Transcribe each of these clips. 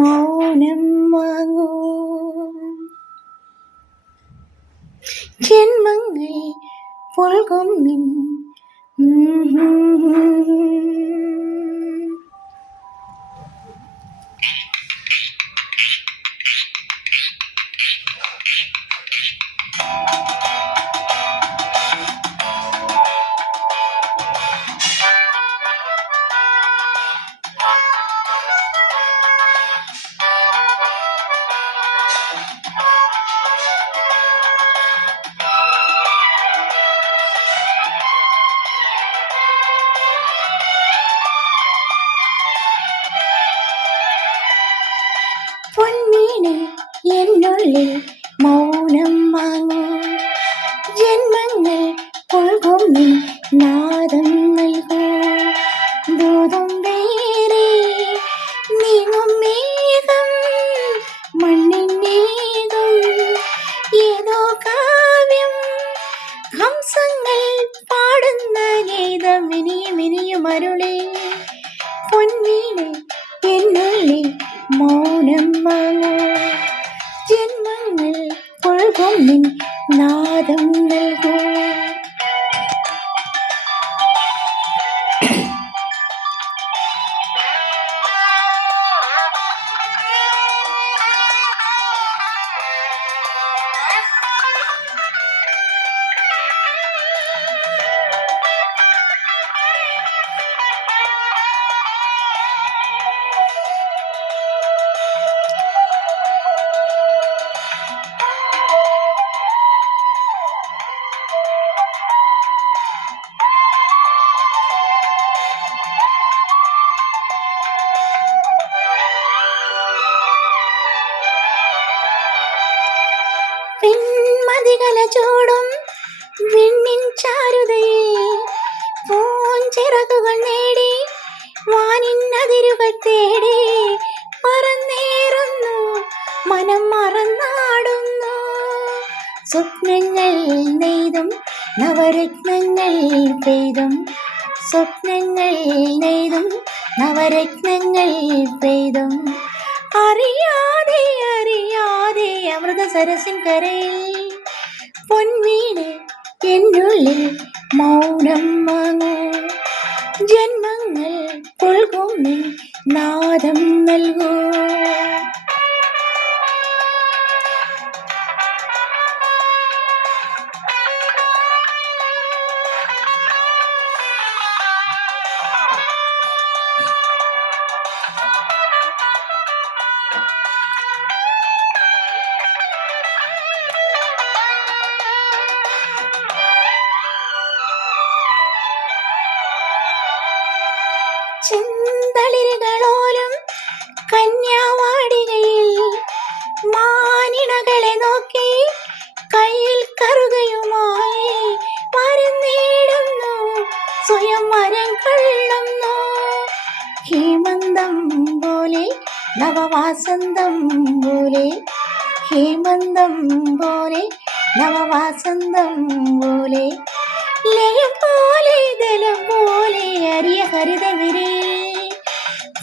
മൗനം വാങ്ങൂ. ജന്മങ്ങൾ പുൽകും നിൻ പൊൻവീണേ എന്നുള്ളിൽ മൗനം വാങ്ങൂ. ജന്മങ്ങൾ പുൽകും നിൻ നാദം നൽകൂ. ദൂതം വേറെ നീങ്ങും മേഘം മണ്ണിനേകും ഏതോ കാവ്യം. ഹംസങ്ങൾ പാടുന്ന ഗീതം ഇനിയും ഇനിയും അരുളേ. പൊൻവീണേ എന്നുള്ളിൽ മൗനം വാങ്ങൂ. ജന്മങ്ങൾ പുൽകും നിൻ നാദം നൽകൂ. പിൻമതികല ചൂടും വിണ്ണിൻ ചാരുതയിൽ പൂഞ്ചിറകുകൾ നേടി വാനിൻ അതിരുകൾ തേടി പറന്നേറുന്നു മനം മറന്നാടുന്നു. സ്വപ്നങ്ങൾ നെയ്തും നവരത്നങ്ങൾ പെയ്തും സ്വപ്നങ്ങൾ നെയ്തും നവരത്നങ്ങൾ പെയ്തും അറിയാതെ അറിയാതെ അമൃത സരസിൻ കരയിൽ. പൊൻവീണേ എന്നുള്ളിൽ മൗനം വാങ്ങൂ. ജന്മങ്ങൾ പുൽകും നിൻ നാദം നൽകൂ. ചെന്തളിരുകളോലും കന്യാവാടികയിൽ മാനിണകളെ നോക്കി കയ്യിൽ കറുകയുമായി പരന്നിടുന്നു സ്വയം മരം കൊള്ളുന്നു. ഹേമന്തം പോലെ നവവാസന്തം പോലെ ഹേമന്തം പോലെ നവവാസന്തം പോലെ ലയം പോലെ ദലം പോലെ അരിയ ഹരിതവിരേ.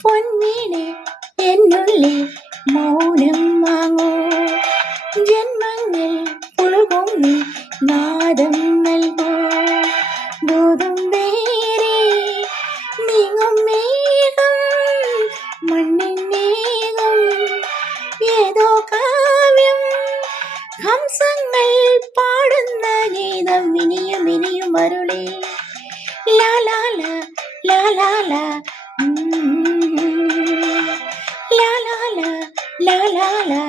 പൊൻവീണേ എന്നുള്ളിൽ മൗനം വാങ്ങൂ. ജന്മങ്ങൾ പുൽകും നിൻ നാദം നൽകൂ. ദൂതം വേറെ നീങ്ങും മേഘം മണ്ണിനേകും ഏതോ കാവ്യം. ഹംസങ്ങൾ പാടുന്ന ഗീതം ഇനിയും ഇനിയും അരുളേ. ലാ ലാ ലാ ലാ ലാ ലാ ലാ ലാ ലാ ലാ ലാ ലാ